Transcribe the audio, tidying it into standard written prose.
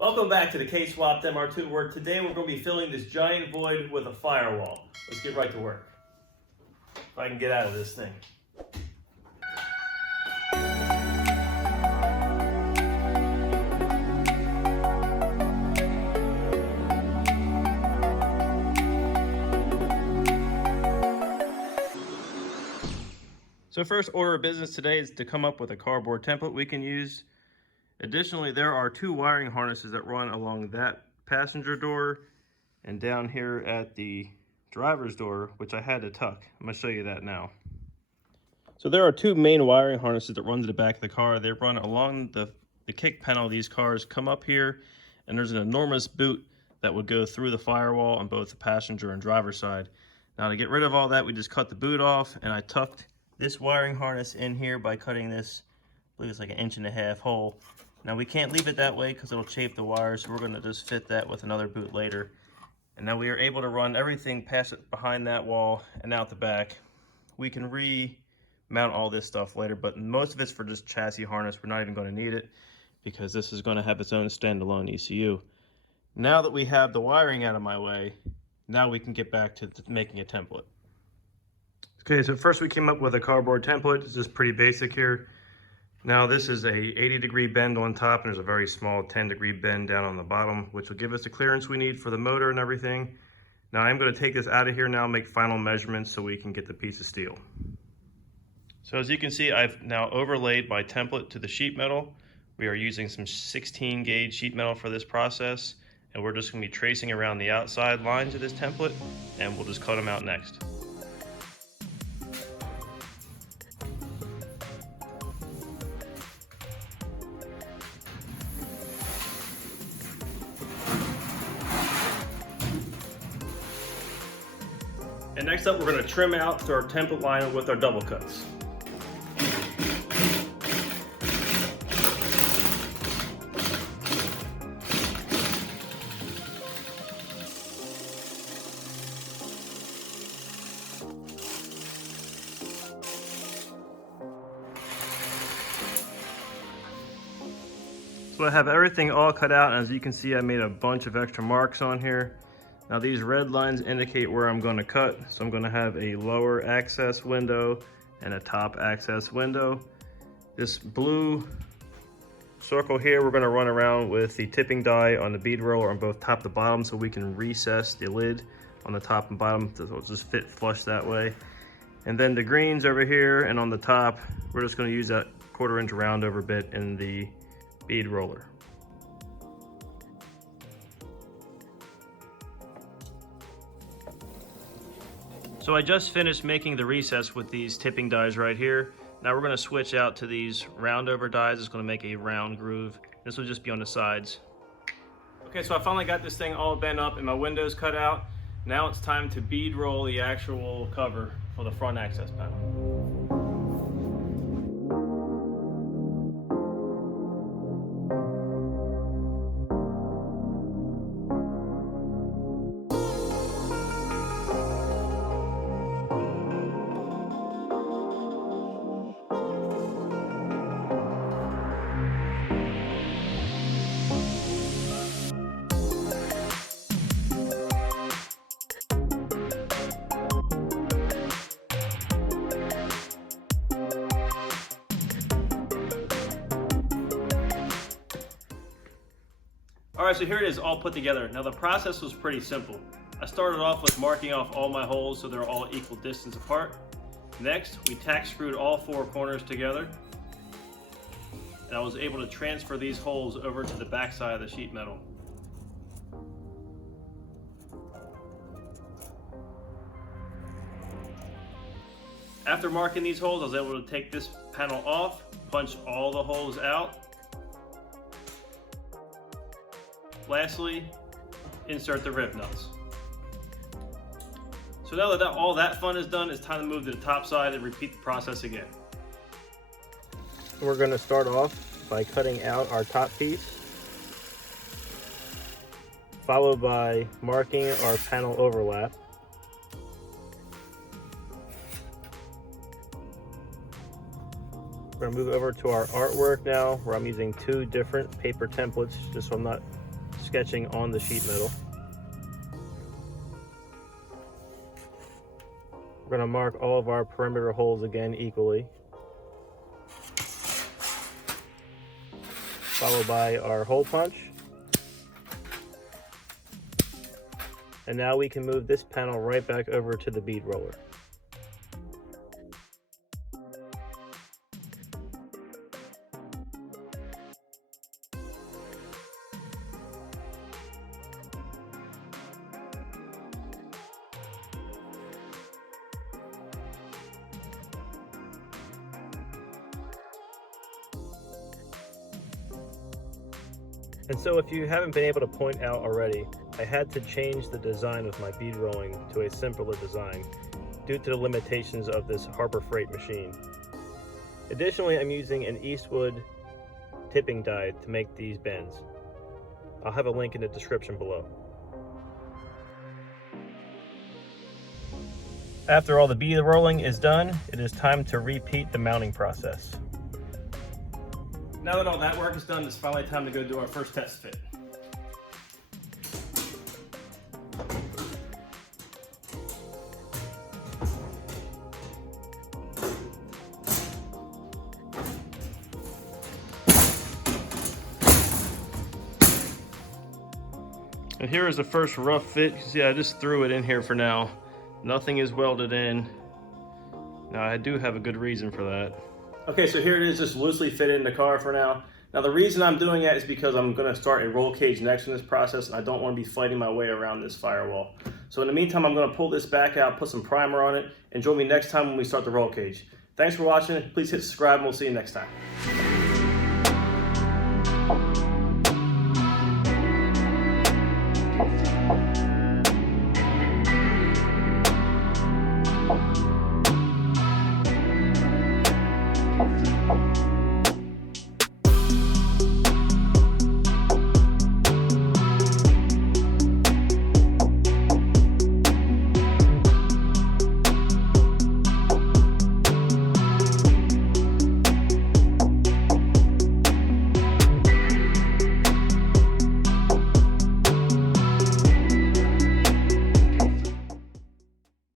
Welcome back to the K-Swapped MR2, where today we're going to be filling this giant void with a firewall. Let's get right to work. If I can get out of this thing. So first order of business today is to come up with a cardboard template we can use. Additionally, there are two wiring harnesses that run along that passenger door and down here at the driver's door, which I had to tuck. I'm going to show you that now. So there are two main wiring harnesses that run to the back of the car. They run along the kick panel of these cars, come up here, and there's an enormous boot that would go through the firewall on both the passenger and driver side. Now to get rid of all that, we just cut the boot off, and I tucked this wiring harness in here by cutting this, I believe it's like 1.5 inch hole. Now we can't leave it that way because it'll chafe the wires, so we're going to just fit that with another boot later. And now we are able to run everything past it behind that wall and out the back. We can remount all this stuff later, but most of it's for just chassis harness. We're not even going to need it because this is going to have its own standalone ECU. Now that we have the wiring out of my way, now we can get back to making a template. Okay, so first we came up with a cardboard template. It's just pretty basic here. Now this is a 80-degree bend on top, and there's a very small 10-degree bend down on the bottom, which will give us the clearance we need for the motor and everything. Now I'm going to take this out of here now, make final measurements so we can get the piece of steel. So as you can see, I've now overlaid my template to the sheet metal. We are using some 16 gauge sheet metal for this process, and we're just going to be tracing around the outside lines of this template, and we'll just cut them out next. And next up, we're going to trim out through our template line with our double cuts. So I have everything all cut out, and as you can see, I made a bunch of extra marks on here. Now these red lines indicate where I'm going to cut, so I'm going to have a lower access window and a top access window. This blue circle here, we're going to run around with the tipping die on the bead roller on both top and bottom, so we can recess the lid on the top and bottom so it'll just fit flush that way. And then the greens over here and on the top, we're just going to use that 1/4 inch round over bit in the bead roller. So I just finished making the recess with these tipping dies right here. Now we're going to switch out to these round over dies. It's going to make a round groove. This will just be on the sides. Okay, so I finally got this thing all bent up and my windows cut out. Now it's time to bead roll the actual cover for the front access panel. All right, so here it is all put together. Now the process was pretty simple. I started off with marking off all my holes so they're all equal distance apart. Next, we tack screwed all 4 corners together. And I was able to transfer these holes over to the back side of the sheet metal. After marking these holes, I was able to take this panel off, punch all the holes out. Lastly, insert the rib nuts. So now that all that fun is done, it's time to move to the top side and repeat the process again. We're going to start off by cutting out our top piece, followed by marking our panel overlap. We're going to move over to our artwork now, where I'm using 2 different paper templates, just so I'm not sketching on the sheet metal. We're going to mark all of our perimeter holes again equally, followed by our hole punch. And now we can move this panel right back over to the bead roller. And so if you haven't been able to point out already, I had to change the design of my bead rolling to a simpler design due to the limitations of this Harbor Freight machine. Additionally, I'm using an Eastwood tipping die to make these bends. I'll have a link in the description below. After all the bead rolling is done, it is time to repeat the mounting process. Now that all that work is done, it's finally time to go do our first test fit. And here is the first rough fit. You see, I just threw it in here for now. Nothing is welded in. Now I do have a good reason for that. Okay, so here it is, just loosely fitted in the car for now. Now the reason I'm doing that is because I'm going to start a roll cage next in this process, and I don't want to be fighting my way around this firewall. So in the meantime, I'm going to pull this back out, put some primer on it, and join me next time when we start the roll cage. Thanks for watching. Please hit subscribe, and we'll see you next time.